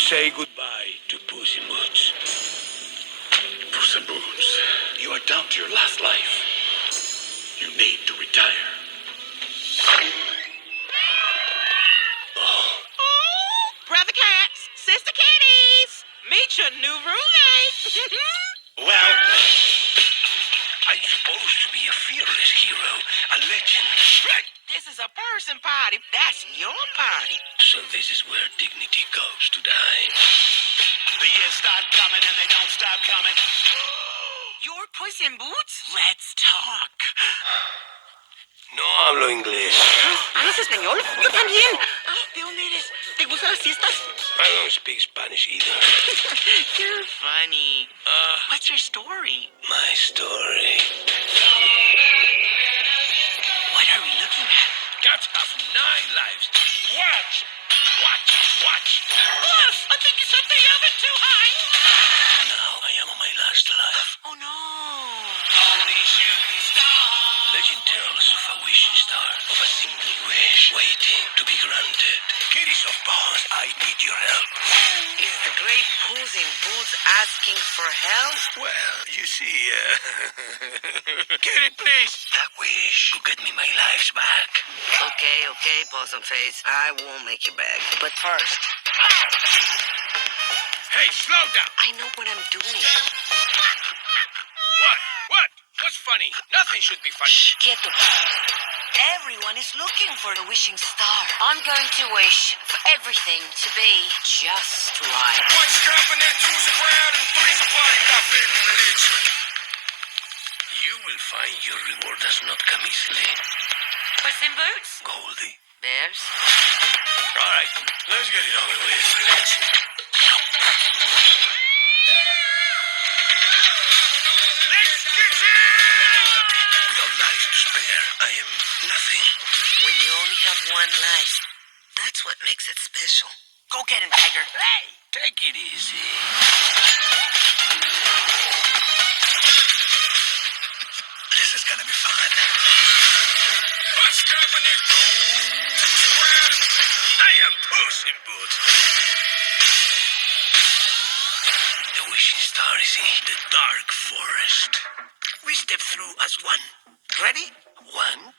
say goodbye to Puss in Boots. Puss in Boots, you are down to your last life. You need to retire. Oh, brother cats, sister kitties, meet your new roommate. Well, I'm supposed to be a fearless hero, a legend. This is a person party. That's your party. So this is where dignity goes to die. The years start coming and they don't stop coming. You're Puss in Boots? Let's talk. No hablo inglés. ¿Hablas español? Yo también. ¿De dónde eres? ¿Te gustan las siestas? I don't speak Spanish either. You're funny. What's your story? My story. What are we looking at? Cats have 9 lives. Watch! Watch! Watch! Boss, I think you set the oven too high. Now I am on my last life. Oh, no. Only shooting stars. Legend tells of a wishing star, of a simple wish waiting to be granted. Kitties of Boss, I need your help. Is the great Puss in Boots asking for help? Well, you see, Kitty, please. That wish could get me my lives back. Okay, Possum Face. I won't make you beg. But first, Hey, slow down. I know what I'm doing. What? What? What's funny? Nothing should be funny. Shh, quieto. Everyone is looking for the wishing star. I'm going to wish for everything to be just right. One's jumping in, two's a crowd, and three's a party. You will find your reward does not come easily. Puss in Boots? Goldie. Bears? All right, let's get it over with. Let's get it! Without lives to spare, I am nothing. When you only have one life, that's what makes it special. Go get him, Tiger. Hey, take it easy. This is gonna be fun. What's happening? I am Puss in Boots. The wishing star is in the dark forest. We step through as one. Ready? 1,